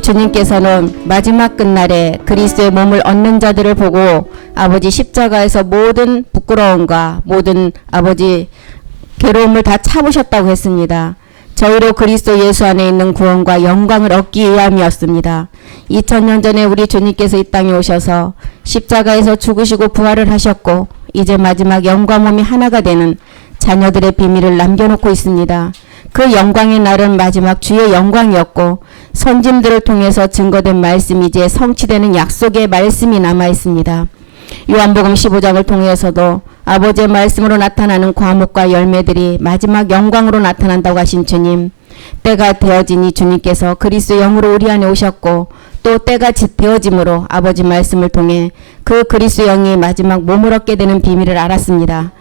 주님께서는 마지막 끝날에 그리스도의 몸을 얻는 자들을 보고 아버지 십자가에서 모든 부끄러움과 모든 아버지 괴로움을 다 참으셨다고 했습니다. 저희로 그리스도 예수 안에 있는 구원과 영광을 얻기 위함이었습니다. 2000년 전에 우리 주님께서 이 땅에 오셔서 십자가에서 죽으시고 부활을 하셨고 이제 마지막 영과 몸이 하나가 되는 자녀들의 비밀을 남겨놓고 있습니다. 그 영광의 날은 마지막 주의 영광이었고 선진들을 통해서 증거된 말씀이 이제 성취되는 약속의 말씀이 남아 있습니다. 요한복음 15장을 통해서도 아버지의 말씀으로 나타나는 과목과 열매들이 마지막 영광으로 나타난다고 하신 주님, 때가 되어지니 주님께서 그리스도 영으로 우리 안에 오셨고 또 때가 되어짐으로 아버지 말씀을 통해 그 그리스도 영이 마지막 몸을 얻게 되는 비밀을 알았습니다.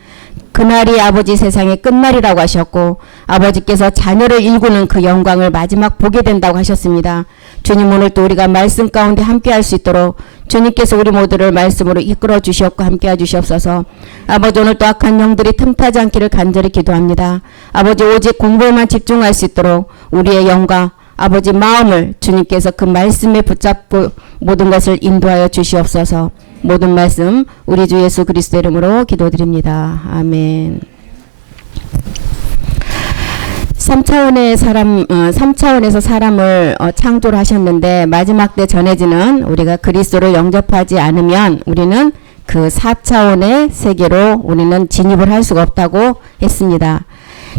그날이 아버지 세상의 끝날이라고 하셨고 아버지께서 자녀를 일구는 그 영광을 마지막 보게 된다고 하셨습니다. 주님, 오늘 또 우리가 말씀 가운데 함께할 수 있도록 주님께서 우리 모두를 말씀으로 이끌어 주시옵고 함께해 주시옵소서. 아버지, 오늘 또 악한 영들이 틈타지 않기를 간절히 기도합니다. 아버지, 오직 공부에만 집중할 수 있도록 우리의 영과 아버지 마음을 주님께서 그 말씀에 붙잡고 모든 것을 인도하여 주시옵소서. 모든 말씀 우리 주 예수 그리스도 이름으로 기도드립니다. 아멘. 3차원에서 사람을 창조를 하셨는데 마지막 때 전해지는 우리가 그리스도를 영접하지 않으면 우리는 그 4차원의 세계로 우리는 진입을 할 수가 없다고 했습니다.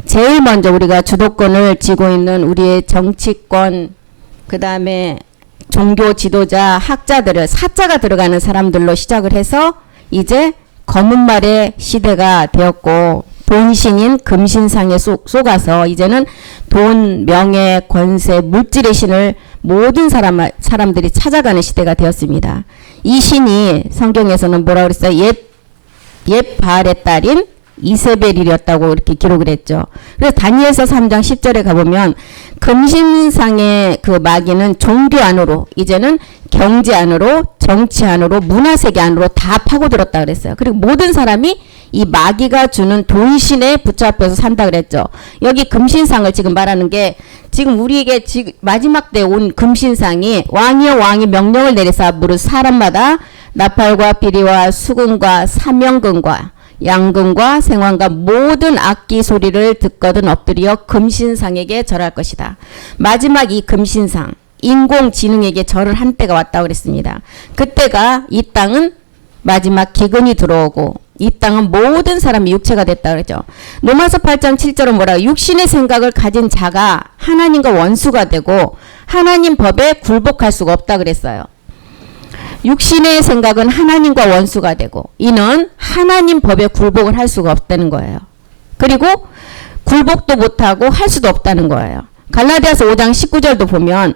제일 먼저 우리가 주도권을 쥐고 있는 우리의 정치권, 그 다음에 종교 지도자, 학자들을 사자가 들어가는 사람들로 시작을 해서 이제 검은 말의 시대가 되었고 돈신인 금신상에 속아서 이제는 돈, 명예, 권세, 물질의 신을 모든 사람들이 찾아가는 시대가 되었습니다. 이 신이 성경에서는 뭐라고 그랬어요? 옛 바알의 딸인 이세벨이었다고 이렇게 기록을 했죠. 그래서 다니엘서 3장 10절에 가보면 금신상의 그 마귀는 종교 안으로, 이제는 경제 안으로, 정치 안으로, 문화세계 안으로 다 파고들었다 그랬어요. 그리고 모든 사람이 이 마귀가 주는 돈신에 붙잡혀서 산다 그랬죠. 여기 금신상을 지금 말하는 게 지금 우리에게 지금 마지막 때 온 금신상이 왕이여 왕이 명령을 내려서 무릇 사람마다 나팔과 비리와 수금과 사명금과 양금과 생황과 모든 악기 소리를 듣거든 엎드려 금신상에게 절할 것이다. 마지막 이 금신상, 인공지능에게 절을 한 때가 왔다고 그랬습니다. 그때가 이 땅은 마지막 기근이 들어오고 이 땅은 모든 사람이 육체가 됐다 그러죠. 로마서 8장 7절은 뭐라고? 육신의 생각을 가진 자가 하나님과 원수가 되고 하나님 법에 굴복할 수가 없다 그랬어요. 육신의 생각은 하나님과 원수가 되고 이는 하나님 법에 굴복을 할 수가 없다는 거예요. 그리고 굴복도 못하고 할 수도 없다는 거예요. 갈라디아서 5장 19절도 보면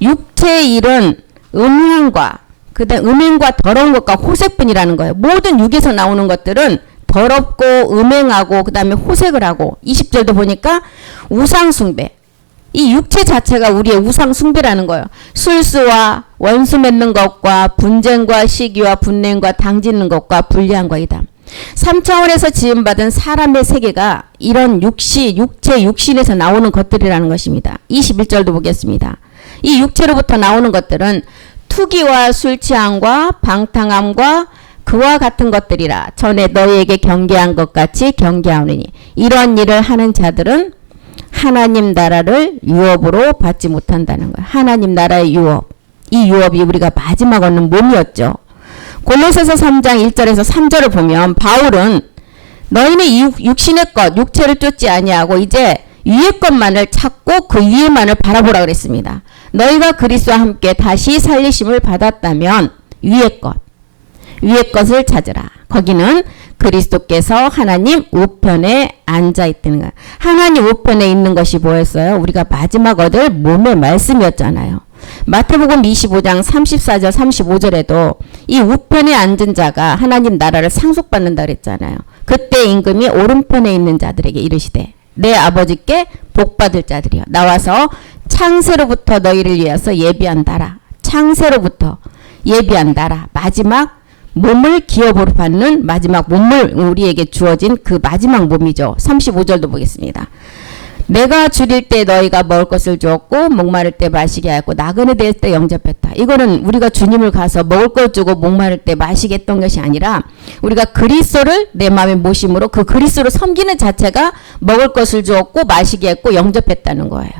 육체의 일은 음행과 그다음 음행과 더러운 것과 호색뿐이라는 거예요. 모든 육에서 나오는 것들은 더럽고 음행하고 그 다음에 호색을 하고 20절도 보니까 우상숭배, 이 육체 자체가 우리의 우상숭배라는 거예요. 술수와 원수 맺는 것과 분쟁과 시기와 분냄과 당짓는 것과 불리한 거이다. 3차원에서 지음받은 사람의 세계가 이런 육체 육신에서 나오는 것들이라는 것입니다. 21절도 보겠습니다. 이 육체로부터 나오는 것들은 투기와 술취함과 방탕함과 그와 같은 것들이라 전에 너희에게 경계한 것 같이 경계하오니 이런 일을 하는 자들은 하나님 나라를 유업으로 받지 못한다는 거예요. 하나님 나라의 유업. 이 유업이 우리가 마지막 얻는 몸이었죠. 골로새서 3장 1절에서 3절을 보면 바울은 너희는 이 육신의 것, 육체를 쫓지 아니하고 이제 위의 것만을 찾고 그 위에만을 바라보라 그랬습니다. 너희가 그리스도와 함께 다시 살리심을 받았다면 위의 것을 찾으라. 거기는 그리스도께서 하나님 우편에 앉아 있다는 거예요. 하나님 우편에 있는 것이 뭐였어요? 우리가 마지막 얻을 몸의 말씀이었잖아요. 마태복음 25장 34절 35절에도 이 우편에 앉은 자가 하나님 나라를 상속받는다 그랬잖아요. 그때 임금이 오른편에 있는 자들에게 이르시되 내 아버지께 복받을 자들이여 나와서 창세로부터 너희를 위하여 예비한다라. 창세로부터 예비한다라. 마지막 몸을 기업으로 받는 마지막 몸을 우리에게 주어진 그 마지막 몸이죠. 35절도 보겠습니다. 내가 줄일 때 너희가 먹을 것을 주었고 목마를 때 마시게 하였고 나그네 될 때 영접했다. 이거는 우리가 주님을 가서 먹을 걸 주고 목마를 때 마시게 했던 것이 아니라 우리가 그리스도를 내 마음에 모심으로 그 그리스도를 섬기는 자체가 먹을 것을 주었고 마시게 했고 영접했다는 거예요.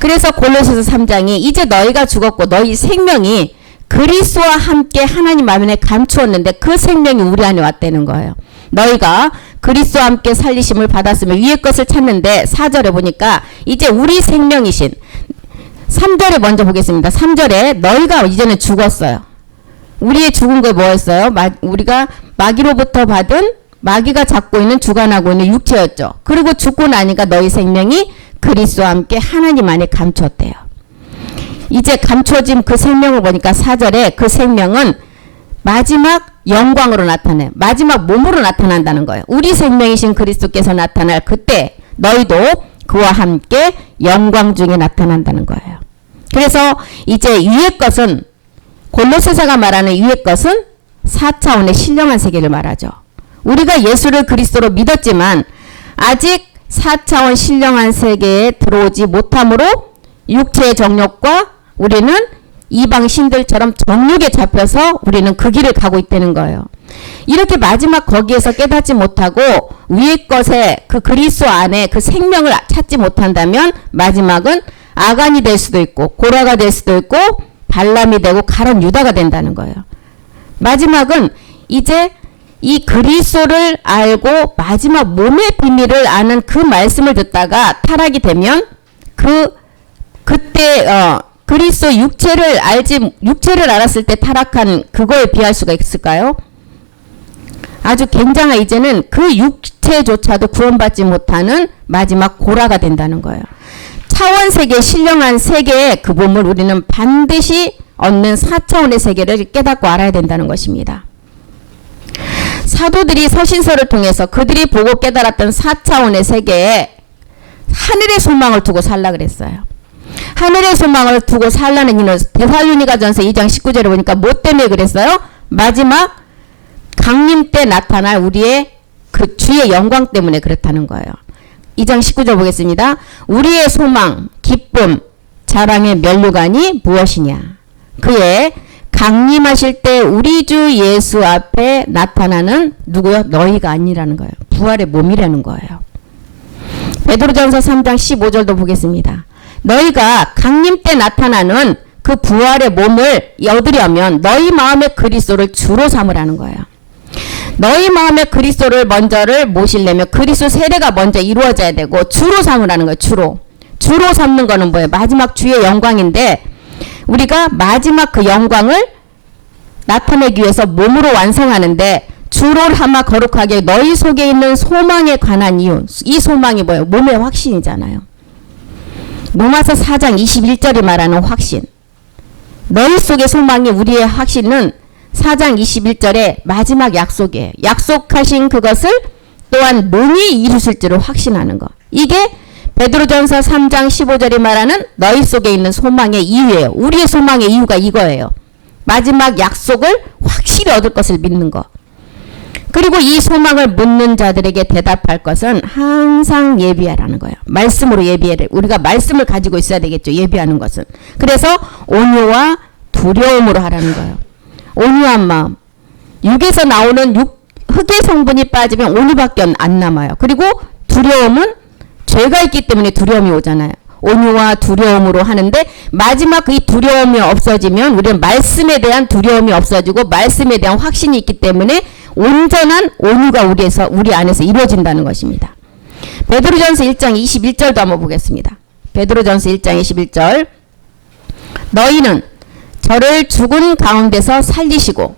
그래서 골로새서 3장이 이제 너희가 죽었고 너희 생명이 그리스도와 함께 하나님 안에 감추었는데 그 생명이 우리 안에 왔다는 거예요. 너희가 그리스도와 함께 살리심을 받았으면 위의 것을 찾는데 4절에 보니까 이제 우리 생명이신 3절에 먼저 보겠습니다. 3절에 너희가 이제는 죽었어요. 우리의 죽은 거 뭐였어요? 우리가 마귀로부터 받은 마귀가 잡고 있는 주관하고 있는 육체였죠. 그리고 죽고 나니까 너희 생명이 그리스도와 함께 하나님 안에 감췄대요. 이제 감춰진 그 생명을 보니까 4절에 그 생명은 마지막 영광으로 나타내 마지막 몸으로 나타난다는 거예요. 우리 생명이신 그리스도께서 나타날 그때 너희도 그와 함께 영광 중에 나타난다는 거예요. 그래서 이제 위의 것은 골로새서가 말하는 위의 것은 4차원의 신령한 세계를 말하죠. 우리가 예수를 그리스도로 믿었지만 아직 4차원 신령한 세계에 들어오지 못함으로 육체의 정욕과 우리는 이방 신들처럼 정욕에 잡혀서 우리는 그 길을 가고 있다는 거예요. 이렇게 마지막 거기에서 깨닫지 못하고 위의 것에 그 그리스도 안에 그 생명을 찾지 못한다면 마지막은 아간이 될 수도 있고 고라가 될 수도 있고 발람이 되고 가룟 유다가 된다는 거예요. 마지막은 이제 이 그리스도를 알고 마지막 몸의 비밀을 아는 그 말씀을 듣다가 타락이 되면 그때 그리스도 육체를 알았을 때 타락한 그거에 비할 수가 있을까요? 아주 굉장한 이제는 그 육체조차도 구원받지 못하는 마지막 고라가 된다는 거예요. 차원세계, 신령한 세계의 그 몸을 우리는 반드시 얻는 4차원의 세계를 깨닫고 알아야 된다는 것입니다. 사도들이 서신서를 통해서 그들이 보고 깨달았던 4차원의 세계에 하늘의 소망을 두고 살라 그랬어요. 하늘의 소망을 두고 살라는 이유는 데살로니가전서 2장 19절에 보니까 뭐 때문에 그랬어요? 마지막 강림 때 나타날 우리의 그 주의 영광 때문에 그렇다는 거예요. 2장 19절 보겠습니다. 우리의 소망, 기쁨, 자랑의 면류관이 무엇이냐? 그의 강림하실 때 우리 주 예수 앞에 나타나는 누구요? 너희가 아니라는 거예요. 부활의 몸이라는 거예요. 베드로전서 3장 15절도 보겠습니다. 너희가 강림 때 나타나는 그 부활의 몸을 얻으려면 너희 마음에 그리스도를 주로 삼으라는 거예요. 너희 마음에 그리스도를 먼저를 모시려면 그리스도 세례가 먼저 이루어져야 되고 주로 삼으라는 거예요. 주로 삼는 거는 뭐예요? 마지막 주의 영광인데 우리가 마지막 그 영광을 나타내기 위해서 몸으로 완성하는데 주로 삼아 거룩하게 너희 속에 있는 소망에 관한 이유. 이 소망이 뭐예요? 몸의 확신이잖아요. 로마서 4장 21절이 말하는 확신. 너희 속의 소망이 우리의 확신은 4장 21절에 마지막 약속이에요. 약속하신 그것을 또한 능히 이루실 줄을 확신하는 것. 이게 베드로전서 3장 15절이 말하는 너희 속에 있는 소망의 이유예요. 우리의 소망의 이유가 이거예요. 마지막 약속을 확실히 얻을 것을 믿는 것. 그리고 이 소망을 묻는 자들에게 대답할 것은 항상 예비하라는 거예요. 말씀으로 예비해를. 우리가 말씀을 가지고 있어야 되겠죠. 예비하는 것은. 그래서 온유와 두려움으로 하라는 거예요. 온유한 마음. 육에서 나오는 흙의 성분이 빠지면 온유밖에 안 남아요. 그리고 두려움은 죄가 있기 때문에 두려움이 오잖아요. 온유와 두려움으로 하는데 마지막 이 두려움이 없어지면 우리는 말씀에 대한 두려움이 없어지고 말씀에 대한 확신이 있기 때문에 온전한 온유가 우리 안에서 이루어진다는 것입니다. 베드로전서 1장 21절도 한번 보겠습니다. 베드로전서 1장 21절 너희는 저를 죽은 가운데서 살리시고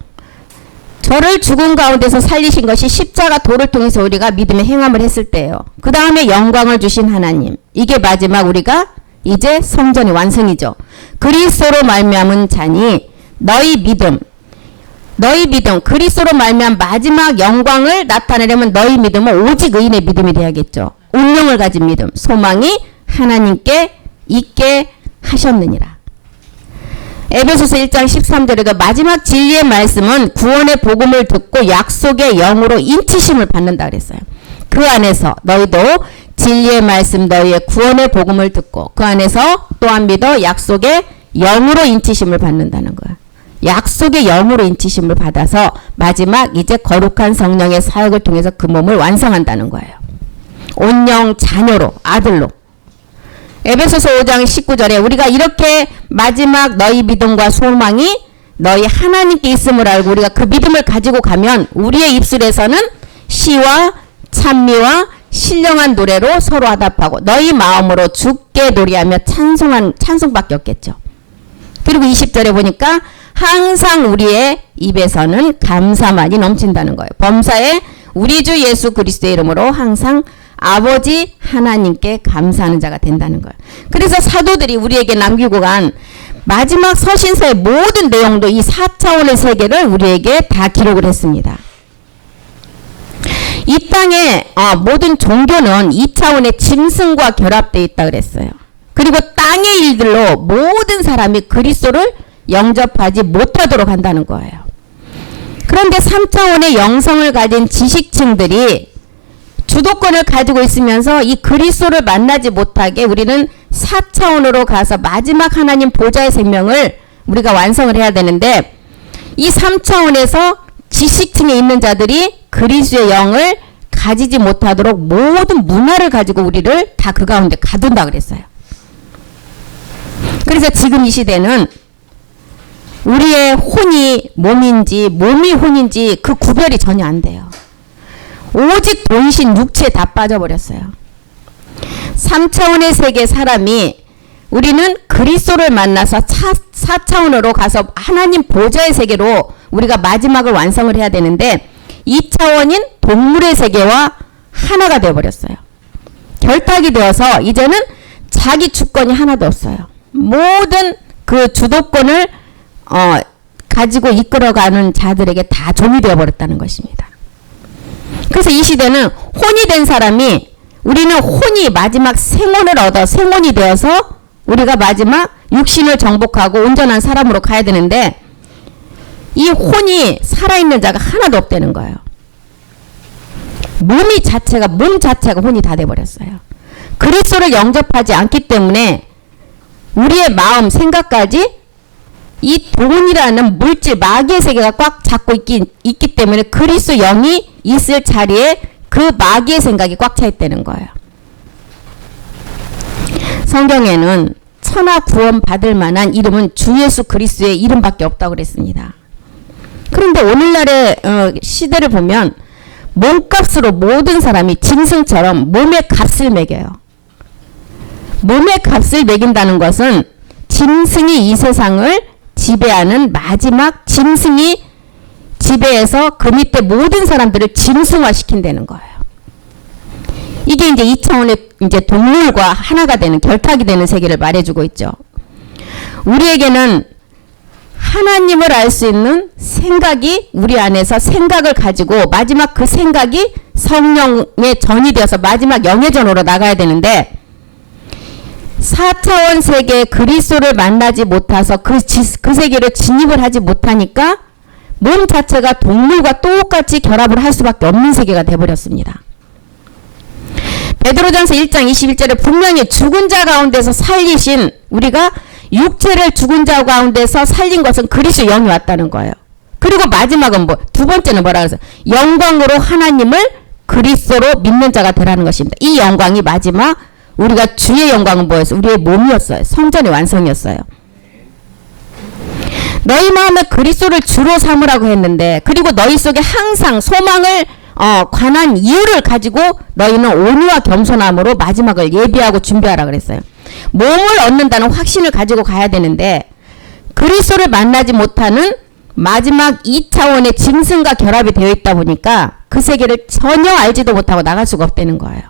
저를 죽은 가운데서 살리신 것이 십자가 도를 통해서 우리가 믿음의 행함을 했을 때예요. 그 다음에 영광을 주신 하나님. 이게 마지막 우리가 이제 성전의 완성이죠. 그리스도로 말미암은 자니 너희 믿음 그리스도로 말미암은 마지막 영광을 나타내려면 너희 믿음은 오직 의인의 믿음이 되어야겠죠. 운명을 가진 믿음. 소망이 하나님께 있게 하셨느니라. 에베소서 1장 13절에 마지막 진리의 말씀은 구원의 복음을 듣고 약속의 영으로 인치심을 받는다 그랬어요. 그 안에서 너희도 진리의 말씀 너희의 구원의 복음을 듣고 그 안에서 또한 믿어 약속의 영으로 인치심을 받는다는 거야. 약속의 영으로 인치심을 받아서 마지막 이제 거룩한 성령의 사역을 통해서 그 몸을 완성한다는 거예요. 온영 자녀로, 아들로. 에베소서 5장 19절에 우리가 이렇게 마지막 너희 믿음과 소망이 너희 하나님께 있음을 알고 우리가 그 믿음을 가지고 가면 우리의 입술에서는 시와 찬미와 신령한 노래로 서로 화답하고 너희 마음으로 주께 노래하며 찬송밖에 없겠죠. 그리고 20절에 보니까 항상 우리의 입에서는 감사만이 넘친다는 거예요. 범사에 우리 주 예수 그리스도의 이름으로 항상 아버지 하나님께 감사하는 자가 된다는 거예요. 그래서 사도들이 우리에게 남기고 간 마지막 서신서의 모든 내용도 이 4차원의 세계를 우리에게 다 기록을 했습니다. 이 땅의 모든 종교는 2차원의 짐승과 결합되어 있다 그랬어요. 그리고 땅의 일들로 모든 사람이 그리스도를 영접하지 못하도록 한다는 거예요. 그런데 3차원의 영성을 가진 지식층들이 주도권을 가지고 있으면서 이 그리스도를 만나지 못하게 우리는 4차원으로 가서 마지막 하나님 보좌의 생명을 우리가 완성을 해야 되는데 이 3차원에서 지식층에 있는 자들이 그리스도의 영을 가지지 못하도록 모든 문화를 가지고 우리를 다 그 가운데 가둔다 그랬어요. 그래서 지금 이 시대는 우리의 혼이 몸인지 몸이 혼인지 그 구별이 전혀 안 돼요. 오직 본신 육체에 다 빠져버렸어요. 3차원의 세계 사람이 우리는 그리스도를 만나서 4차원으로 가서 하나님 보좌의 세계로 우리가 마지막을 완성을 해야 되는데 2차원인 동물의 세계와 하나가 되어버렸어요. 결탁이 되어서 이제는 자기 주권이 하나도 없어요. 모든 그 주도권을 가지고 이끌어가는 자들에게 다 종이 되어버렸다는 것입니다. 그래서 이 시대는 혼이 된 사람이 우리는 혼이 마지막 생혼을 얻어 생혼이 되어서 우리가 마지막 육신을 정복하고 온전한 사람으로 가야 되는데 이 혼이 살아있는 자가 하나도 없다는 거예요. 몸 자체가 혼이 다 돼버렸어요. 그리스도를 영접하지 않기 때문에 우리의 마음, 생각까지 이 돈이라는 물질, 마귀의 세계가 꽉 잡고 있기 때문에 그리스도 영이 있을 자리에 그 마귀의 생각이 꽉 차 있다는 거예요. 성경에는 천하 구원 받을 만한 이름은 주 예수 그리스도의 이름밖에 없다고 그랬습니다. 그런데 오늘날의 시대를 보면 몸값으로 모든 사람이 짐승처럼 몸의 값을 매겨요. 몸의 값을 매긴다는 것은 짐승이 이 세상을 지배하는 마지막 짐승이 지배해서 그 밑에 모든 사람들을 짐승화 시킨다는 거예요. 이게 이제 2차원의 이제 동물과 하나가 되는 결탁이 되는 세계를 말해주고 있죠. 우리에게는 하나님을 알 수 있는 생각이 우리 안에서 생각을 가지고 마지막 그 생각이 성령의 전이 되어서 마지막 영의 전으로 나가야 되는데 4차원 세계에 그리스도를 만나지 못해서 그 세계를 진입을 하지 못하니까 몸 자체가 동물과 똑같이 결합을 할 수밖에 없는 세계가 되어버렸습니다. 베드로전서 1장 21절에 분명히 죽은 자 가운데서 살리신 우리가 육체를 죽은 자 가운데서 살린 것은 그리스도 영이 왔다는 거예요. 그리고 마지막은 두 번째는 뭐라 그래서 영광으로 하나님을 그리스도로 믿는 자가 되라는 것입니다. 이 영광이 마지막 우리가 주의 영광은 뭐였어요? 우리의 몸이었어요. 성전의 완성이었어요. 너희 마음에 그리스도를 주로 삼으라고 했는데 그리고 너희 속에 항상 소망을 관한 이유를 가지고 너희는 온유와 겸손함으로 마지막을 예비하고 준비하라 그랬어요. 몸을 얻는다는 확신을 가지고 가야 되는데 그리스도를 만나지 못하는 마지막 2차원의 짐승과 결합이 되어 있다 보니까 그 세계를 전혀 알지도 못하고 나갈 수가 없다는 거예요.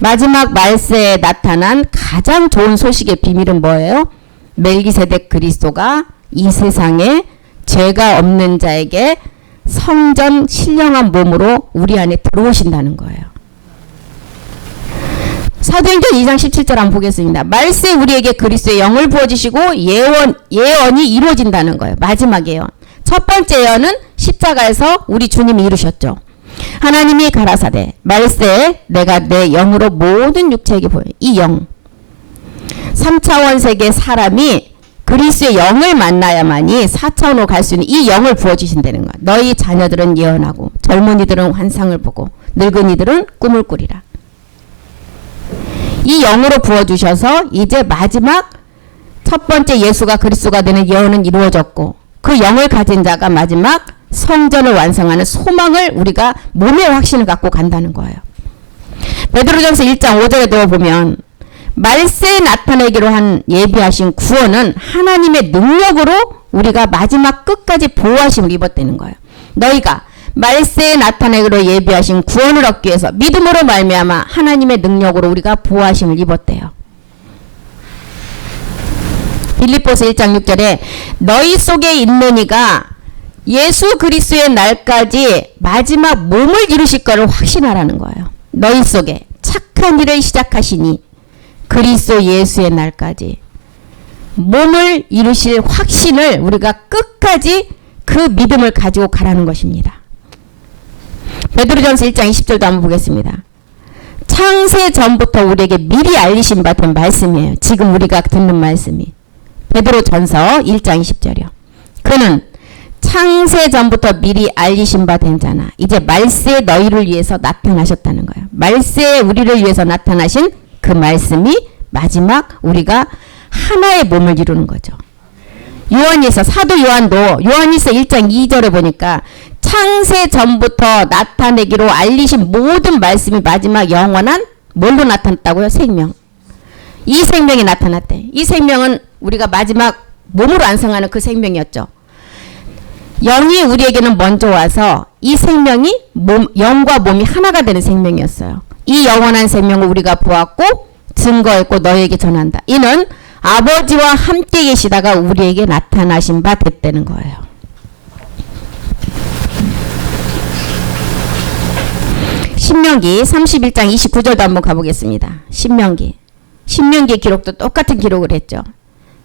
마지막 말세에 나타난 가장 좋은 소식의 비밀은 뭐예요? 멜기세덱 그리스도가 이 세상에 죄가 없는 자에게 성전 신령한 몸으로 우리 안에 들어오신다는 거예요. 사도행전 2장 17절 한번 보겠습니다. 말세 우리에게 그리스도의 영을 부어주시고 예언이 이루어진다는 거예요. 마지막 예언. 첫 번째 예언은 십자가에서 우리 주님이 이루셨죠. 하나님이 가라사대 말세 내가 내 영으로 모든 육체에게 보여. 이 영 3차원 세계 사람이 그리스도의 영을 만나야만이 4차원으로 갈 수 있는 이 영을 부어주신다는 거야. 너희 자녀들은 예언하고 젊은이들은 환상을 보고 늙은이들은 꿈을 꾸리라. 이 영으로 부어주셔서 이제 마지막 첫 번째 예수가 그리스도가 되는 예언은 이루어졌고 그 영을 가진 자가 마지막 성전을 완성하는 소망을 우리가 몸의 확신을 갖고 간다는 거예요. 베드로전서 1장 5절에 되어 보면 말세에 나타내기로 한 예비하신 구원은 하나님의 능력으로 우리가 마지막 끝까지 보호하심을 입었다는 거예요. 너희가 말세에 나타내기로 예비하신 구원을 얻기 위해서 믿음으로 말미암아 하나님의 능력으로 우리가 보호하심을 입었대요. 빌립보서 1장 6절에 너희 속에 있는 이가 예수 그리스도의 날까지 마지막 몸을 이루실 것을 확신하라는 거예요. 너희 속에 착한 일을 시작하시니 그리스도 예수의 날까지 몸을 이루실 확신을 우리가 끝까지 그 믿음을 가지고 가라는 것입니다. 베드로전서 1장 20절도 한번 보겠습니다. 창세 전부터 우리에게 미리 알리신 바 된 말씀이에요. 지금 우리가 듣는 말씀이. 베드로전서 1장 20절이요. 그는 창세 전부터 미리 알리신 바 된 자나 이제 말세에 너희를 위해서 나타나셨다는 거예요. 말세에 우리를 위해서 나타나신 그 말씀이 마지막 우리가 하나의 몸을 이루는 거죠. 요한일서 사도 요한도 요한일서 1장 2절에 보니까 창세 전부터 나타내기로 알리신 모든 말씀이 마지막 영원한 뭘로 나타났다고요? 생명. 이 생명이 나타났대. 이 생명은 우리가 마지막 몸으로 완성하는 그 생명이었죠. 영이 우리에게는 먼저 와서 이 생명이 영과 몸이 하나가 되는 생명이었어요. 이 영원한 생명을 우리가 보았고 증거했고 너희에게 전한다. 이는 아버지와 함께 계시다가 우리에게 나타나신 바 됐다는 거예요. 신명기 31장 29절도 한번 가보겠습니다. 신명기 기록도 똑같은 기록을 했죠.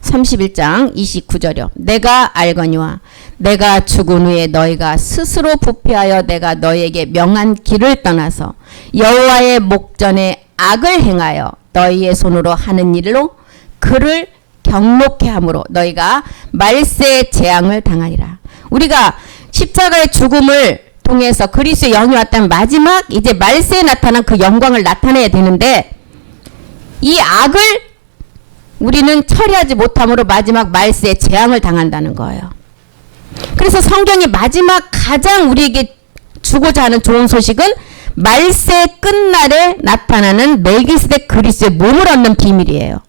31장 29절이요. 내가 알거니와 내가 죽은 후에 너희가 스스로 부패하여 내가 너희에게 명한 길을 떠나서 여호와의 목전에 악을 행하여 너희의 손으로 하는 일로 그를 경록해 함으로 너희가 말세의 재앙을 당하리라. 우리가 십자가의 죽음을 통해서 그리스도의 영이 왔다면 마지막 이제 말세에 나타난 그 영광을 나타내야 되는데 이 악을 우리는 처리하지 못함으로 마지막 말세의 재앙을 당한다는 거예요. 그래서 성경이 마지막 가장 우리에게 주고자 하는 좋은 소식은 말세 끝날에 나타나는 멜기스덱 그리스도의 몸을 얻는 비밀이에요.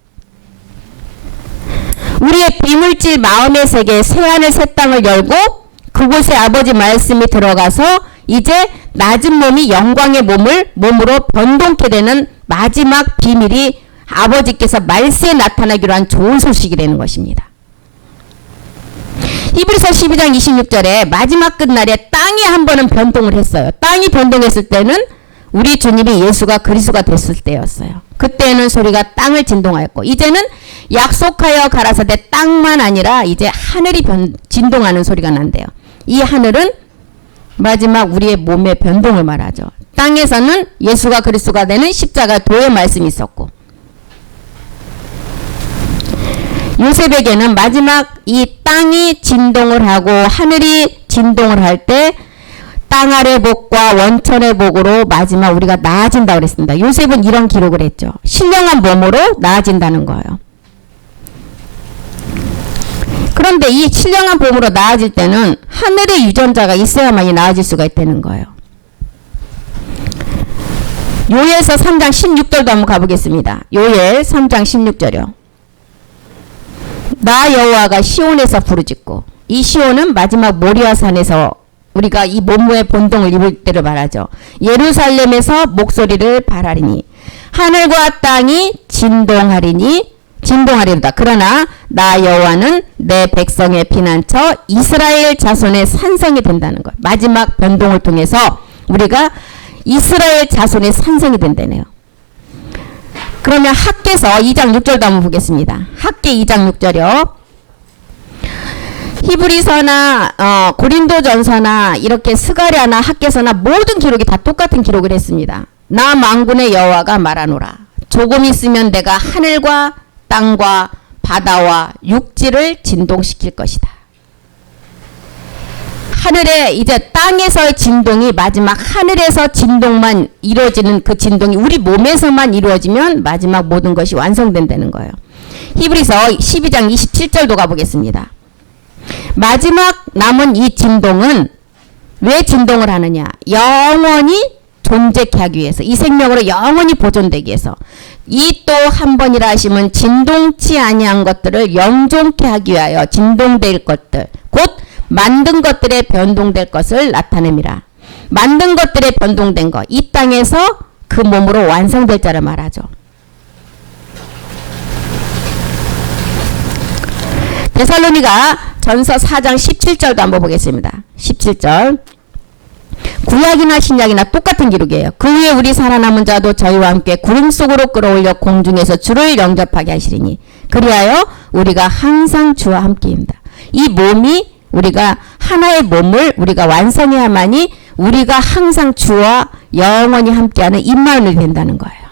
우리의 비물질 마음의 세계 새하늘 새 땅을 열고 그곳에 아버지 말씀이 들어가서 이제 낮은 몸이 영광의 몸으로 변동케 되는 마지막 비밀이 아버지께서 말세에 나타나기로 한 좋은 소식이 되는 것입니다. 히브리서 12장 26절에 마지막 끝날에 땅이 한 번은 변동을 했어요. 땅이 변동했을 때는 우리 주님이 예수가 그리스도가 됐을 때였어요. 그때는 소리가 땅을 진동하였고 이제는 약속하여 가라사대 땅만 아니라 이제 하늘이 진동하는 소리가 난대요. 이 하늘은 마지막 우리의 몸의 변동을 말하죠. 땅에서는 예수가 그리스도가 되는 십자가 도의 말씀이 있었고 요셉에게는 마지막 이 땅이 진동을 하고 하늘이 진동을 할 때 땅 아래 복과 원천의 복으로 마지막 우리가 나아진다고 그랬습니다. 요셉은 이런 기록을 했죠. 신령한 몸으로 나아진다는 거예요. 그런데 이 신령한 몸으로 나아질 때는 하늘의 유전자가 있어야만이 나아질 수가 있다는 거예요. 요엘서 3장 16절도 한번 가보겠습니다. 요엘 3장 16절이요. 나 여호와가 시온에서 부르짖고 이 시온은 마지막 모리아산에서 우리가 이 몸의 본동을 입을 때를 말하죠. 예루살렘에서 목소리를 발하리니 하늘과 땅이 진동하리로다. 그러나 나 여호와는 내 백성의 피난처 이스라엘 자손의 산성이 된다는 것. 마지막 변동을 통해서 우리가 이스라엘 자손의 산성이 된다네요. 그러면 학개서 2장 6절도 한번 보겠습니다. 학개 2장 6절이요. 히브리서나 고린도전서나 이렇게 스가랴나 학개서나 모든 기록이 다 똑같은 기록을 했습니다. 나 만군의 여호와가 말하노라. 조금 있으면 내가 하늘과 땅과 바다와 육지를 진동시킬 것이다. 하늘에 이제 땅에서의 진동이 마지막 하늘에서 진동만 이루어지는 그 진동이 우리 몸에서만 이루어지면 마지막 모든 것이 완성된다는 거예요. 히브리서 12장 27절도 가보겠습니다. 마지막 남은 이 진동은 왜 진동을 하느냐? 영원히 존재케 하기 위해서, 이 생명으로 영원히 보존되기 위해서, 이 또 한 번이라 하시면 진동치 아니한 것들을 영존케 하기 위하여 진동될 것들, 곧 만든 것들에 변동될 것을 나타냅니다. 만든 것들에 변동된 것, 이 땅에서 그 몸으로 완성될 자를 말하죠. 데살로니가 전서 4장 17절도 한번 보겠습니다. 17절. 구약이나 신약이나 똑같은 기록이에요. 그 후에 우리 살아남은 자도 저희와 함께 구름 속으로 끌어올려 공중에서 주를 영접하게 하시리니 그리하여 우리가 항상 주와 함께입니다. 이 몸이 우리가 하나의 몸을 우리가 완성해야만이 우리가 항상 주와 영원히 함께하는 임마누엘이 된다는 거예요.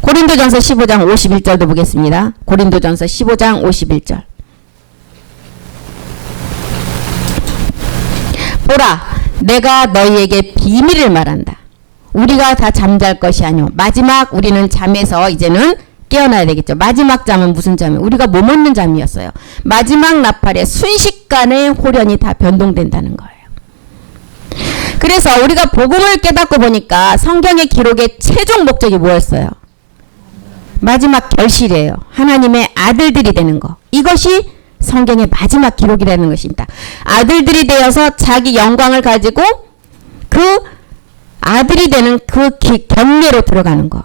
고린도전서 15장 51절도 보겠습니다. 고린도전서 15장 51절. 보라, 내가 너희에게 비밀을 말한다. 우리가 다 잠잘 것이 아니오. 마지막 우리는 잠에서 이제는 깨어나야 되겠죠. 마지막 잠은 무슨 잠이에요? 우리가 몸 없는 잠이었어요. 마지막 나팔에 순식간에 홀연이 다 변동된다는 거예요. 그래서 우리가 복음을 깨닫고 보니까 성경의 기록의 최종 목적이 뭐였어요? 마지막 결실이에요. 하나님의 아들들이 되는 거. 이것이 성경의 마지막 기록이라는 것입니다. 아들들이 되어서 자기 영광을 가지고 그 아들이 되는 그 경례로 들어가는 거.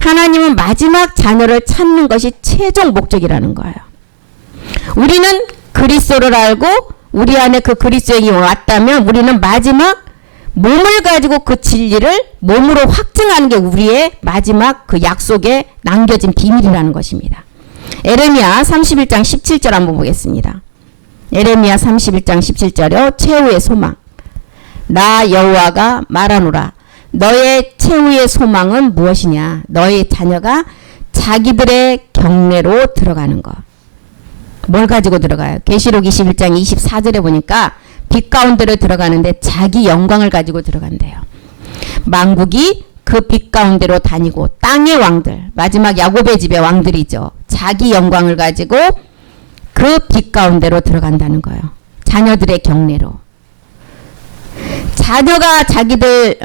하나님은 마지막 자녀를 찾는 것이 최종 목적이라는 거예요. 우리는 그리스도를 알고 우리 안에 그 그리스도인이 왔다면 우리는 마지막 몸을 가지고 그 진리를 몸으로 확증하는 게 우리의 마지막 그 약속에 남겨진 비밀이라는 것입니다. 에레미야 31장 17절 한번 보겠습니다. 에레미야 31장 17절요. 최후의 소망. 나 여호와가 말하노라. 너의 최후의 소망은 무엇이냐? 너의 자녀가 자기들의 경내로 들어가는 것. 뭘 가지고 들어가요? 계시록 21장 24절에 보니까 빛 가운데로 들어가는데 자기 영광을 가지고 들어간대요. 만국이 그 빛 가운데로 다니고 땅의 왕들, 마지막 야곱의 집의 왕들이죠. 자기 영광을 가지고 그 빛 가운데로 들어간다는 거예요. 자녀들의 경내로. 자녀가 자기들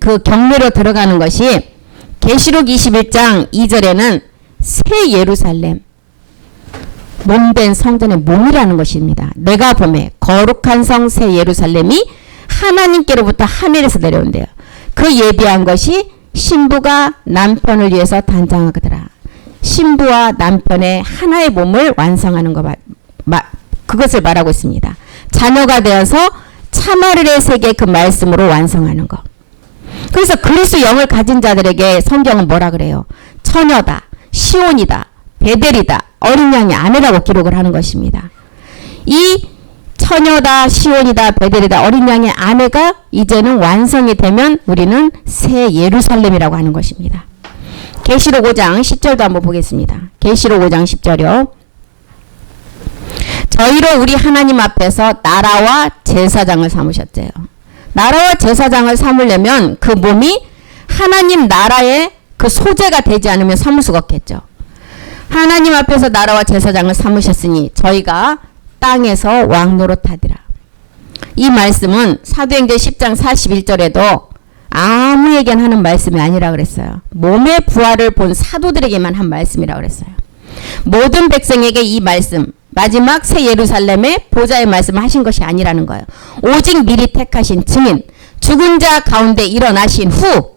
그 경내로 들어가는 것이 계시록 21장 2절에는 새 예루살렘, 몸된 성전의 몸이라는 것입니다. 내가 보매 거룩한 성 새 예루살렘이 하나님께로부터 하늘에서 내려온대요. 그 예비한 것이 신부가 남편을 위해서 단장하거더라. 신부와 남편의 하나의 몸을 완성하는 것, 그것을 말하고 있습니다. 자녀가 되어서 참아르의 세계 그 말씀으로 완성하는 것. 그래서 그리스도 영을 가진 자들에게 성경은 뭐라 그래요? 처녀다, 시온이다, 베델이다, 어린 양의 아내라고 기록을 하는 것입니다. 이 처녀다, 시온이다, 베델이다, 어린 양의 아내가 이제는 완성이 되면 우리는 새 예루살렘이라고 하는 것입니다. 계시록 5장 10절도 한번 보겠습니다. 계시록 5장 10절이요. 저희로 우리 하나님 앞에서 나라와 제사장을 삼으셨대요. 나라와 제사장을 삼으려면 그 몸이 하나님 나라의 그 소재가 되지 않으면 삼을 수가 없겠죠. 하나님 앞에서 나라와 제사장을 삼으셨으니 저희가 땅에서 왕 노릇하리라. 이 말씀은 사도행전 10장 41절에도 아무에게나 하는 말씀이 아니라 그랬어요. 몸의 부활을 본 사도들에게만 한 말씀이라 그랬어요. 모든 백성에게 이 말씀, 마지막 새 예루살렘의 보좌의 말씀을 하신 것이 아니라는 거예요. 오직 미리 택하신 증인, 죽은 자 가운데 일어나신 후,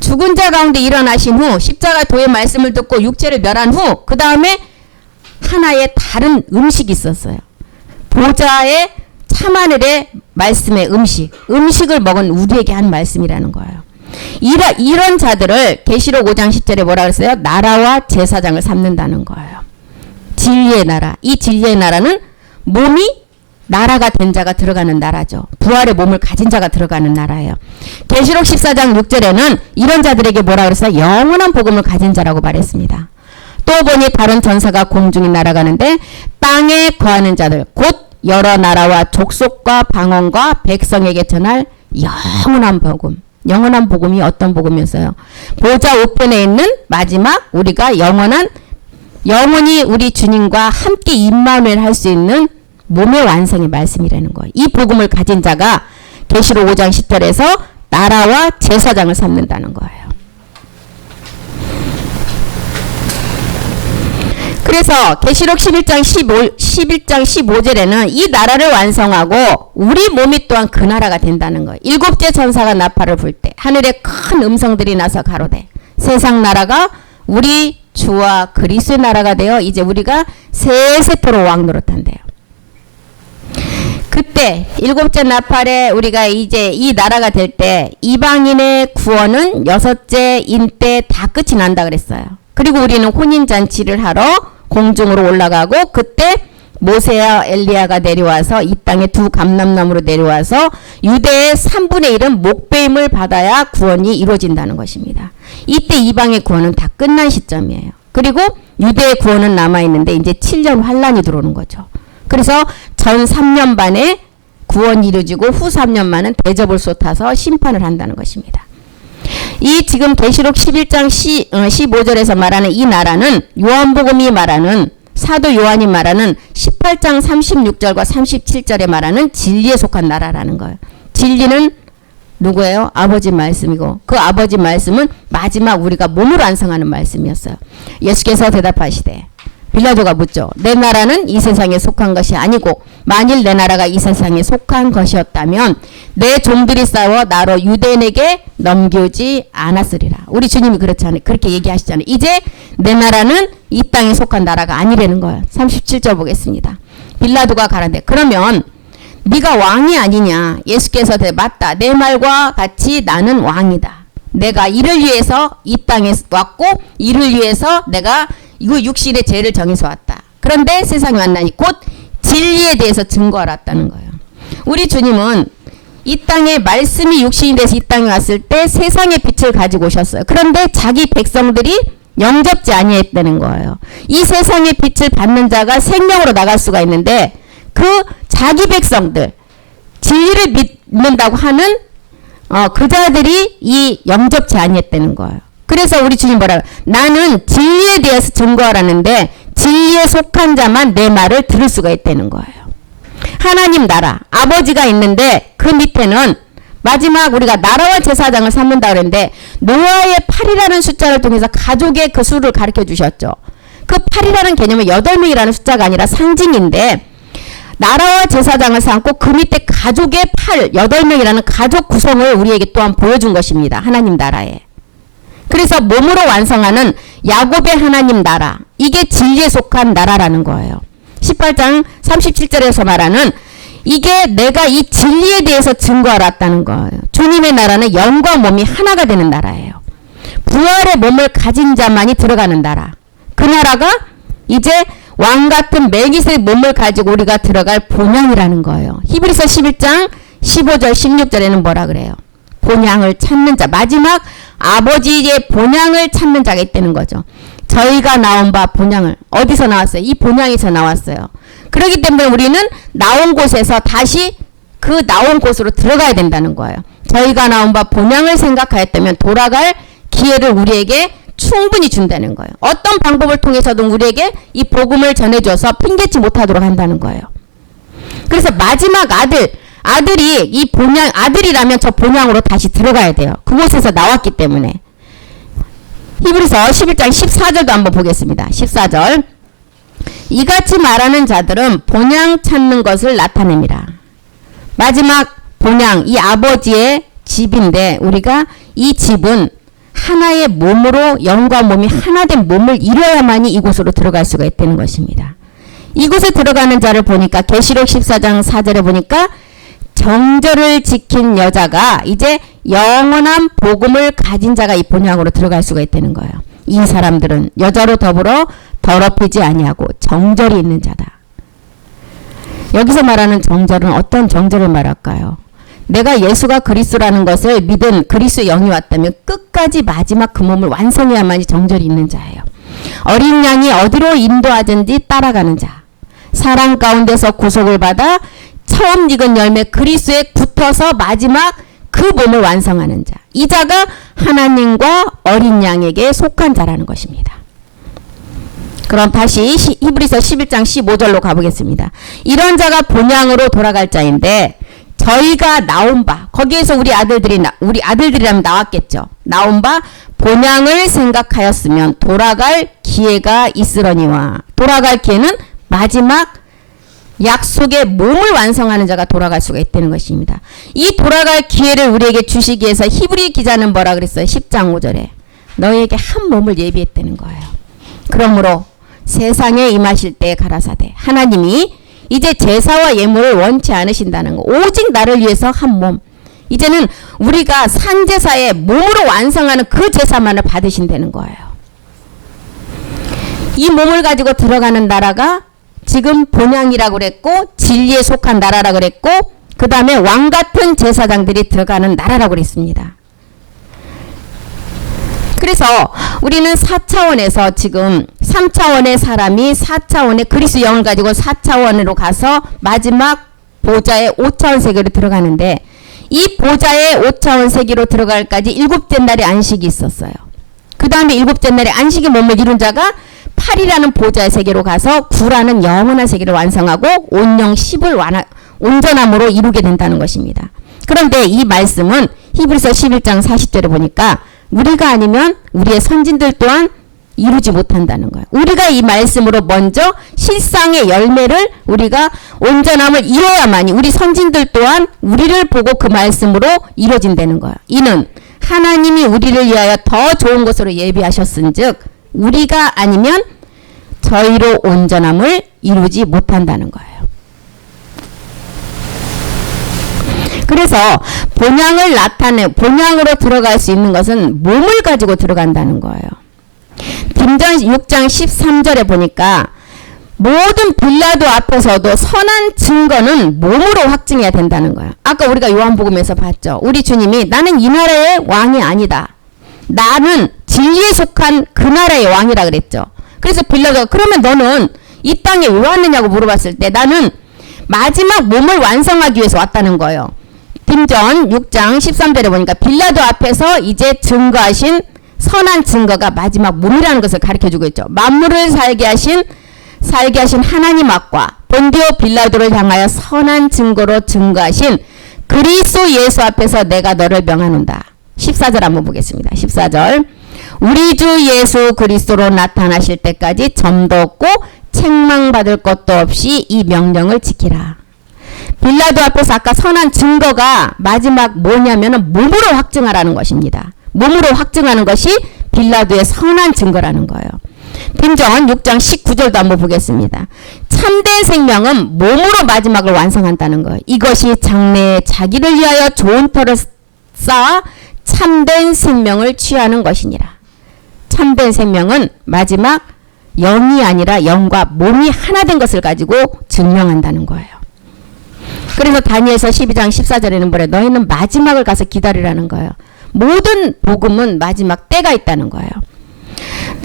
죽은 자 가운데 일어나신 후 십자가 도의 말씀을 듣고 육체를 멸한 후 그 다음에 하나의 다른 음식이 있었어요. 보좌의 참하늘의 말씀의 음식을 먹은 우리에게 한 말씀이라는 거예요. 이런 자들을 계시록 5장 10절에 뭐라 그랬어요? 나라와 제사장을 삼는다는 거예요. 진리의 나라. 이 진리의 나라는 몸이 나라가 된 자가 들어가는 나라죠. 부활의 몸을 가진 자가 들어가는 나라예요. 계시록 14장 6절에는 이런 자들에게 뭐라 그랬어요? 영원한 복음을 가진 자라고 말했습니다. 또 보니 다른 전사가 공중에 날아가는데 땅에 거하는 자들 곧 여러 나라와 족속과 방언과 백성에게 전할 영원한 복음. 영원한 복음이 어떤 복음이었어요? 보좌 우편에 있는 마지막 우리가 영원히 우리 주님과 함께 임마누엘 할 수 있는 몸의 완성의 말씀이라는 거예요. 이 복음을 가진 자가 계시록 5장 10절에서 나라와 제사장을 삼는다는 거예요. 그래서 계시록 11장 15절에는 이 나라를 완성하고 우리 몸이 또한 그 나라가 된다는 거예요. 일곱째 천사가 나팔을 불 때 하늘에 큰 음성들이 나서 가로되 세상 나라가 우리 주와 그리스도의 나라가 되어 이제 우리가 세세토록 왕노릇한대요. 그때 일곱째 나팔에 우리가 이제 이 나라가 될 때 이방인의 구원은 여섯째 인 때 다 끝이 난다 그랬어요. 그리고 우리는 혼인잔치를 하러 공중으로 올라가고 그때 모세와 엘리야가 내려와서 이 땅에 두 감람나무로 내려와서 유대의 3분의 1은 목배임을 받아야 구원이 이루어진다는 것입니다. 이때 이방의 구원은 다 끝난 시점이에요. 그리고 유대의 구원은 남아있는데 이제 7년 환란이 들어오는 거죠. 그래서 전 3년 반에 구원이 이루어지고 후 3년 반은 대접을 쏟아서 심판을 한다는 것입니다. 이 지금 계시록 11장 15절에서 말하는 이 나라는 요한복음이 말하는 사도 요한이 말하는 18장 36절과 37절에 말하는 진리에 속한 나라라는 거예요. 진리는 누구예요? 아버지 말씀이고 그 아버지 말씀은 마지막 우리가 몸으로 완성하는 말씀이었어요. 예수께서 대답하시되 빌라도가 묻죠. 내 나라는 이 세상에 속한 것이 아니고 만일 내 나라가 이 세상에 속한 것이었다면 내 종들이 싸워 나로 유대인에게 넘겨오지 않았으리라. 우리 주님이 그렇잖아요. 그렇게 얘기하시잖아요. 이제 내 나라는 이 땅에 속한 나라가 아니라는 거예요. 37절 보겠습니다. 빌라도가 가라데 그러면 네가 왕이 아니냐. 예수께서 맞다. 내 말과 같이 나는 왕이다. 내가 이를 위해서 이 땅에 왔고 이를 위해서 내가 이거 육신의 죄를 정해서 왔다. 그런데 세상에 왔나니 곧 진리에 대해서 증거하러 왔다는 거예요. 우리 주님은 이 땅에 말씀이 육신이 돼서 이 땅에 왔을 때 세상의 빛을 가지고 오셨어요. 그런데 자기 백성들이 영접지 아니했다는 거예요. 이 세상의 빛을 받는 자가 생명으로 나갈 수가 있는데 그 자기 백성들 진리를 믿는다고 하는 그 자들이 이 영접지 아니했다는 거예요. 그래서 우리 주님 뭐라고 나는 진리에 대해서 증거하라는데 진리에 속한 자만 내 말을 들을 수가 있다는 거예요. 하나님 나라 아버지가 있는데 그 밑에는 마지막 우리가 나라와 제사장을 삼는다 그랬는데 노아의 8이라는 숫자를 통해서 가족의 그 수를 가르쳐 주셨죠. 그 8이라는 개념은 8명이라는 숫자가 아니라 상징인데 나라와 제사장을 삼고 그 밑에 가족의 8명이라는 가족 구성을 우리에게 또한 보여준 것입니다. 하나님 나라에. 그래서 몸으로 완성하는 야곱의 하나님 나라 이게 진리에 속한 나라라는 거예요. 18장 37절에서 말하는 이게 내가 이 진리에 대해서 증거하러 왔다는 거예요. 주님의 나라는 영과 몸이 하나가 되는 나라예요. 부활의 몸을 가진 자만이 들어가는 나라. 그 나라가 이제 왕같은 멜기세의 몸을 가지고 우리가 들어갈 본향이라는 거예요. 히브리서 11장 15절 16절에는 뭐라 그래요? 본향을 찾는 자 마지막 아버지의 본향을 찾는 자가 있다는 거죠. 저희가 나온 바 본향을 어디서 나왔어요? 이 본향에서 나왔어요. 그렇기 때문에 우리는 나온 곳에서 다시 그 나온 곳으로 들어가야 된다는 거예요. 저희가 나온 바 본향을 생각하였다면 돌아갈 기회를 우리에게 충분히 준다는 거예요. 어떤 방법을 통해서든 우리에게 이 복음을 전해줘서 핑계치 못하도록 한다는 거예요. 그래서 마지막 아들이 이 본향 아들이라면 저 본향으로 다시 들어가야 돼요. 그곳에서 나왔기 때문에. 히브리서 11장 14절도 한번 보겠습니다. 14절 이같이 말하는 자들은 본향 찾는 것을 나타냅니다. 마지막 본향 이 아버지의 집인데 우리가 이 집은 하나의 몸으로 영과 몸이 하나된 몸을 이뤄야만이 이곳으로 들어갈 수가 있다는 것입니다. 이곳에 들어가는 자를 보니까 계시록 14장 4절에 보니까 정절을 지킨 여자가 이제 영원한 복음을 가진 자가 이 본향으로 들어갈 수가 있다는 거예요. 이 사람들은 여자로 더불어 더럽히지 아니하고 정절이 있는 자다. 여기서 말하는 정절은 어떤 정절을 말할까요? 내가 예수가 그리스도라는 것을 믿은 그리스도의 영이 왔다면 끝까지 마지막 그 몸을 완성해야만이 정절이 있는 자예요. 어린 양이 어디로 인도하든지 따라가는 자. 사랑 가운데서 구속을 받아 처음 익은 열매 그리스도에 붙어서 마지막 그 몸을 완성하는 자. 이 자가 하나님과 어린 양에게 속한 자라는 것입니다. 그럼 다시 히브리서 11장 15절로 가보겠습니다. 이런 자가 본향으로 돌아갈 자인데 저희가 나온 바, 거기에서 우리 아들들이라면 나왔겠죠. 나온 바 본향을 생각하였으면 돌아갈 기회가 있으려니와. 돌아갈 기회는 마지막 약속의 몸을 완성하는 자가 돌아갈 수가 있다는 것입니다. 이 돌아갈 기회를 우리에게 주시기 위해서 히브리 기자는 뭐라 그랬어요? 10장 5절에 너희에게 한 몸을 예비했다는 거예요. 그러므로 세상에 임하실 때 가라사대 하나님이 이제 제사와 예물을 원치 않으신다는 거. 오직 나를 위해서 한 몸. 이제는 우리가 산제사의 몸으로 완성하는 그 제사만을 받으신다는 거예요. 이 몸을 가지고 들어가는 나라가 지금 본향이라고 그랬고 진리에 속한 나라라고 그랬고 그 다음에 왕같은 제사장들이 들어가는 나라라고 그랬습니다. 그래서 우리는 4차원에서 지금 3차원의 사람이 4차원의 그리스도 영을 가지고 4차원으로 가서 마지막 보좌의 5차원 세계로 들어가는데 이 보좌의 5차원 세계로 들어갈까지 7째 날의 안식이 있었어요. 그 다음에 7째 날의 안식의 몸을 이룬 자가 8이라는 보좌의 세계로 가서 9라는 영원한 세계를 완성하고 온영 10을 온전함으로 이루게 된다는 것입니다. 그런데 이 말씀은 히브리서 11장 40절에 보니까 우리가 아니면 우리의 선진들 또한 이루지 못한다는 거예요. 우리가 이 말씀으로 먼저 실상의 열매를 우리가 온전함을 이뤄야만이 우리 선진들 또한 우리를 보고 그 말씀으로 이루어진다는 거예요. 이는 하나님이 우리를 위하여 더 좋은 것으로 예비하셨은즉 우리가 아니면 저희로 온전함을 이루지 못한다는 거예요. 그래서 본향으로 들어갈 수 있는 것은 몸을 가지고 들어간다는 거예요. 빈전 6장 13절에 보니까 모든 빌라도 앞에서도 선한 증거는 몸으로 확증해야 된다는 거예요. 아까 우리가 요한복음에서 봤죠. 우리 주님이 나는 이 나라의 왕이 아니다. 나는 진리에 속한 그 나라의 왕이라 그랬죠. 그래서 빌라도가 그러면 너는 이 땅에 왜 왔느냐고 물어봤을 때 나는 마지막 몸을 완성하기 위해서 왔다는 거예요. 빈전 6장 13절에 보니까 빌라도 앞에서 이제 증거하신 선한 증거가 마지막 몸이라는 것을 가르쳐주고 있죠. 만물을 살게 하신 하나님 앞과 본디오 빌라도를 향하여 선한 증거로 증거하신 그리스도 예수 앞에서 내가 너를 명하노다. 14절 한번 보겠습니다. 14절 우리 주 예수 그리스도로 나타나실 때까지 점도 없고 책망받을 것도 없이 이 명령을 지키라. 빌라도 앞에서 아까 선한 증거가 마지막 뭐냐면은 몸으로 확증하라는 것입니다. 몸으로 확증하는 것이 빌라도의 선한 증거라는 거예요. 빈전 6장 19절도 한번 보겠습니다. 참된 생명은 몸으로 마지막을 완성한다는 거예요. 이것이 장래에 자기를 위하여 좋은 터를 쌓아 참된 생명을 취하는 것이니라. 참된 생명은 마지막 영이 아니라 영과 몸이 하나 된 것을 가지고 증명한다는 거예요. 그래서 다니엘서 12장 14절에는 뭐래? 너희는 마지막을 가서 기다리라는 거예요. 모든 복음은 마지막 때가 있다는 거예요.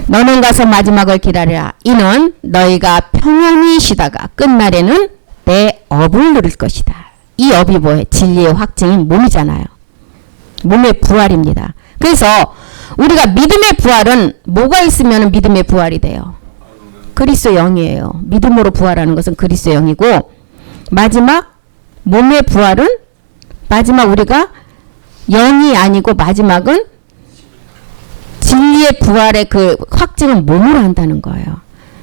너는 가서 마지막을 기다리라. 이는 너희가 평안히 쉬다가 끝날에는 내 업을 누릴 것이다. 이 업이 뭐예요? 진리의 확증인 몸이잖아요. 몸의 부활입니다. 그래서 우리가 믿음의 부활은 뭐가 있으면 믿음의 부활이 돼요? 그리스도 영이에요. 믿음으로 부활하는 것은 그리스도 영이고 마지막 몸의 부활은 마지막 우리가 영이 아니고 마지막은 진리의 부활의 그 확증은 몸으로 한다는 거예요.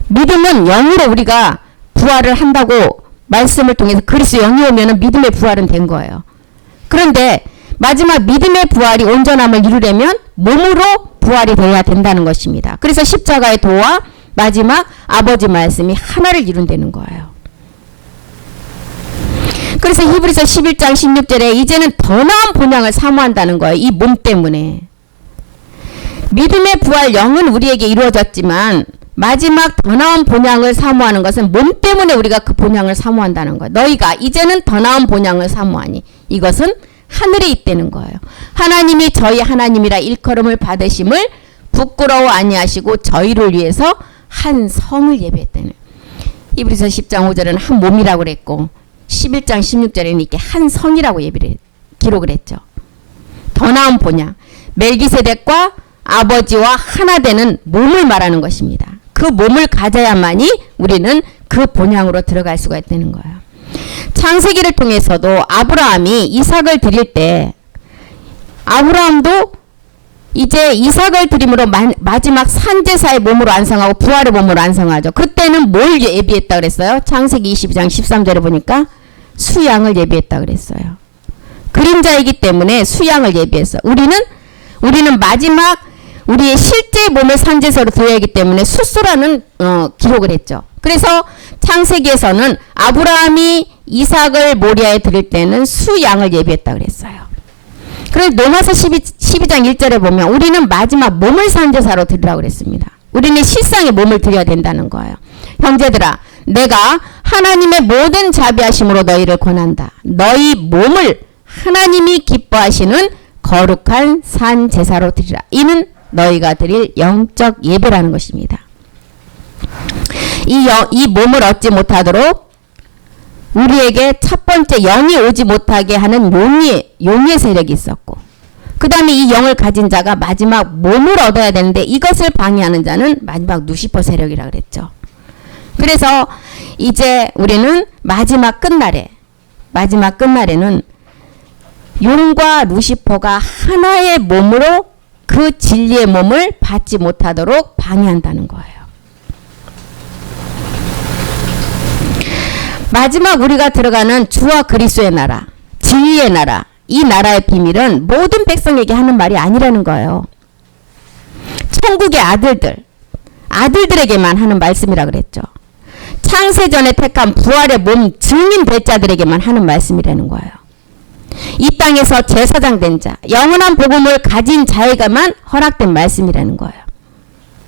믿음은 영으로 우리가 부활을 한다고 말씀을 통해서 그리스도 영이 오면은 믿음의 부활은 된 거예요. 그런데 마지막 믿음의 부활이 온전함을 이루려면 몸으로 부활이 되어야 된다는 것입니다. 그래서 십자가의 도와 마지막 아버지 말씀이 하나를 이룬다는 거예요. 그래서 히브리서 11장 16절에 이제는 더 나은 본향을 사모한다는 거예요. 이 몸 때문에. 믿음의 부활 영은 우리에게 이루어졌지만 마지막 더 나은 본향을 사모하는 것은 몸 때문에 우리가 그 본향을 사모한다는 거예요. 너희가 이제는 더 나은 본향을 사모하니 이것은 하늘에 있다는 거예요. 하나님이 저희 하나님이라 일컬음을 받으심을 부끄러워 아니하시고 저희를 위해서 한 성을 예배했다는. 히브리서 10장 5절에는 한 몸이라고 그랬고 11장 16절에는 이렇게 한 성이라고 기록을 했죠. 더 나은 본향. 멜기세덱과 아버지와 하나 되는 몸을 말하는 것입니다. 그 몸을 가져야만이 우리는 그 본향으로 들어갈 수가 있다는 거예요. 창세기를 통해서도 아브라함이 이삭을 드릴 때 아브라함도 이제 이삭을 드림으로 마지막 산제사의 몸으로 완성하고 부활의 몸으로 완성하죠. 그때는 뭘 예비했다 그랬어요? 창세기 22장 13절에 보니까 수양을 예비했다 그랬어요. 그림자이기 때문에 수양을 예비했어. 우리는 마지막 우리의 실제 몸을 산제사로 드려야 하기 때문에 수수라는 기록을 했죠. 그래서 창세기에서는 아브라함이 이삭을 모리아에 드릴 때는 수양을 예비했다 그랬어요. 그래서 로마서 12장 1절에 보면 우리는 마지막 몸을 산제사로 드리라고 그랬습니다. 우리는 실상의 몸을 드려야 된다는 거예요. 형제들아, 내가 하나님의 모든 자비하심으로 너희를 권한다. 너희 몸을 하나님이 기뻐하시는 거룩한 산제사로 드리라. 이는 너희가 드릴 영적 예배라는 것입니다. 이 몸을 얻지 못하도록 우리에게 첫 번째 영이 오지 못하게 하는 용의 세력이 있었고, 그 다음에 이 영을 가진 자가 마지막 몸을 얻어야 되는데 이것을 방해하는 자는 마지막 누시퍼 세력이라고 그랬죠. 그래서 이제 우리는 마지막 끝날에는 용과 루시퍼가 하나의 몸으로 그 진리의 몸을 받지 못하도록 방해한다는 거예요. 마지막 우리가 들어가는 주와 그리스도의 나라, 진리의 나라, 이 나라의 비밀은 모든 백성에게 하는 말이 아니라는 거예요. 천국의 아들들에게만 하는 말씀이라 그랬죠. 창세전에 택한 부활의 몸 증인 될 자들에게만 하는 말씀이라는 거예요. 이 땅에서 제사장 된 자, 영원한 복음을 가진 자에게만 허락된 말씀이라는 거예요.